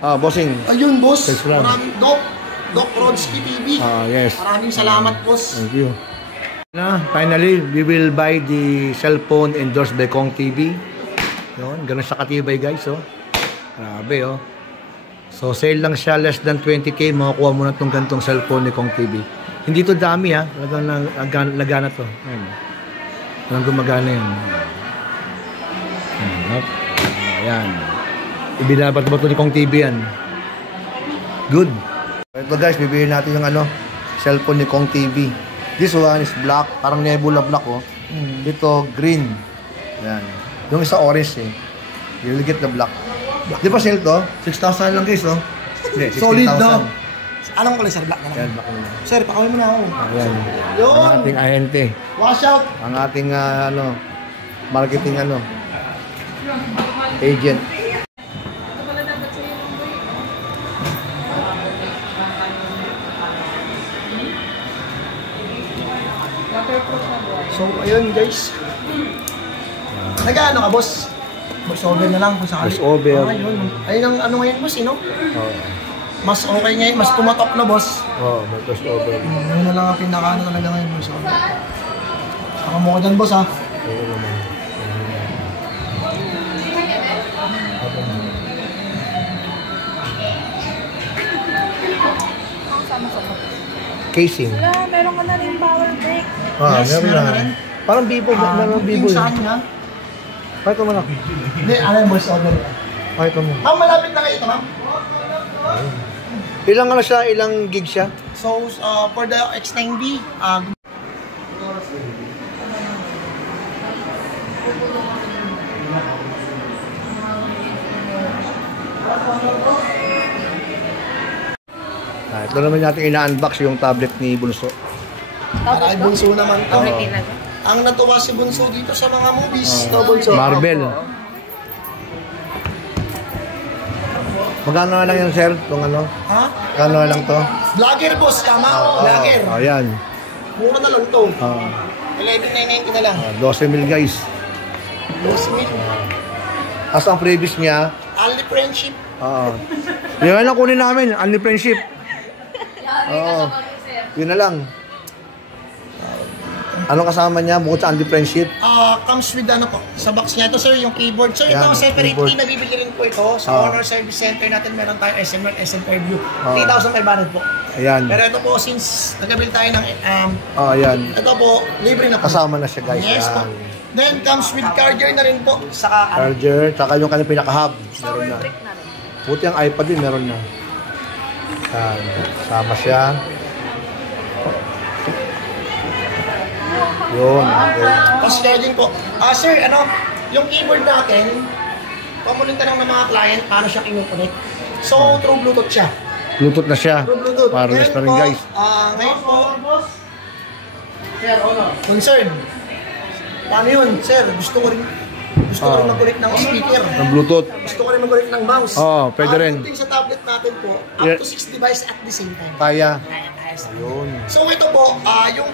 Bossing. Ayun, boss. Thanks lang. Maraming Doc Rodsky TV. Yes. Maraming salamat, boss. Thank you. Finally, we will buy the cellphone endorsed by Kong TV. Yun, ganun siya katibay, guys, oh. Grabe, oh. So, sale lang siya, less than 20k, makakuha mo na itong ganitong cellphone ni Kong TV. Hindi to dami, ha. Lagana to. Ayan. Walang gumagana yun. Ayan. Ibinabat ba ito ni Kong TV yan? Good. Ito guys, bibili natin yung cellphone ni Kong TV. This one is black, parang nebula black, oh. Dito, green. Ayan. Yung isa orange, eh. You'll get the black. Di ba sale to? 6,000 lang guys, oh. Hindi, solid na. Anong kulay, sir? Black na lang. Ayan, black na lang. Sir, pakawin mo na ako. Ayan. Yun! Ang ating INT. Wash out! Ang ating, marketing, agent. So, ayun guys. Nag-ano ka, boss? Voice over na lang kung sakali. Voice over. Ayun ang ano ngayon, boss, Mas okay ngayon, mas tumatop na, boss. Voice over. Yun na lang ang pinaka-ano talaga ngayon, voice over. Saka mo ka dyan, boss, ha? Oo naman. Casing. Wala, meron ka na rin power break. Meron na. Parang Vivo, meron Vivo. Yung saan na? Pakita mo na. Hindi, voice over. Pakita mo. Malapit na kayo ito, ma'am? Ilang siya? Ilang gig siya? So, for the X9B, Ito naman natin ina-unbox yung tablet ni Bunso. ay, Bunso naman to. Ang natuwa si Bunso dito sa mga movies. Bunso. Marvel. Magkano na lang yan, sir? Itong Ha? Magkano na lang to? Vlogger, boss. Tama. Vlogger. Ayan. Mura na lang to. 11,990 na lang. 12 mil, guys. 12 mil. As ang previous niya. Only friendship. Yan lang kunin namin. Only friendship. Yun na lang. Anong kasama niya bukod sa anti-friendship? Comes with ano po, sa box niya ito, sir, yung keyboard. Sir, ito separate key, nabibili rin po ito. Sa Honor Service Center natin, meron tayo SM at SM Fairview. 3,500 po. Ayan. Pero ito po, since nagabili tayo ng ayan. ito po, libre na po. Kasama na siya, guys. Yes po. Then, comes with charger na rin po. Saka, charger, saka yung kanyang pinaka-hub. Meron na. Buti ang iPad din, meron na. Kasama siya. Yun. Fast charging po. Sir, yung keyboard natin, pamuling tanong ng mga client, paano siya kinukunik. So, through Bluetooth siya. Bluetooth na siya. Through Bluetooth. Wireless na rin, guys. Ngayon po, concern. Paano yun, sir? Gusto ko rin mag-connect ng speaker. Ng Bluetooth. Gusto ko rin mag-connect ng mouse. Pwede rin. Pagdating sa tablet natin po, up to 6 devices at the same time. Kaya. Ayun. So ito po, yung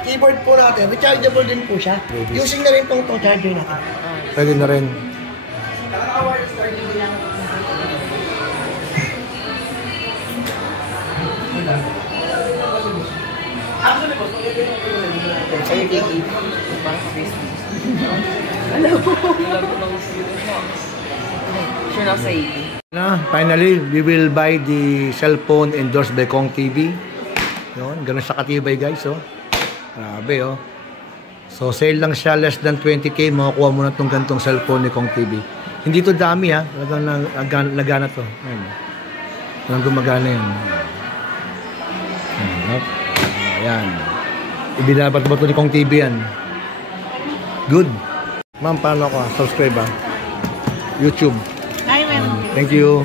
keyboard po natin, rechargeable din po siya. Using na rin pong itong charger natin. Pwede na rin. Finally, we will buy the cellphone endorsed by Kong TV. Yun, ganun siya katibay, guys, oh. Grabe, oh. So, sale lang siya, less than 20k, makakuha mo na itong ganitong cellphone ni Kong TV. Hindi to dami, ha. Lagana to. Ayan. Walang gumagana yun. Ayan. Ibinabat ba ito ni Kong TV yan? Good. Ma'am, paano ako? Subscribe, ha? YouTube. Ay, meron. Thank you.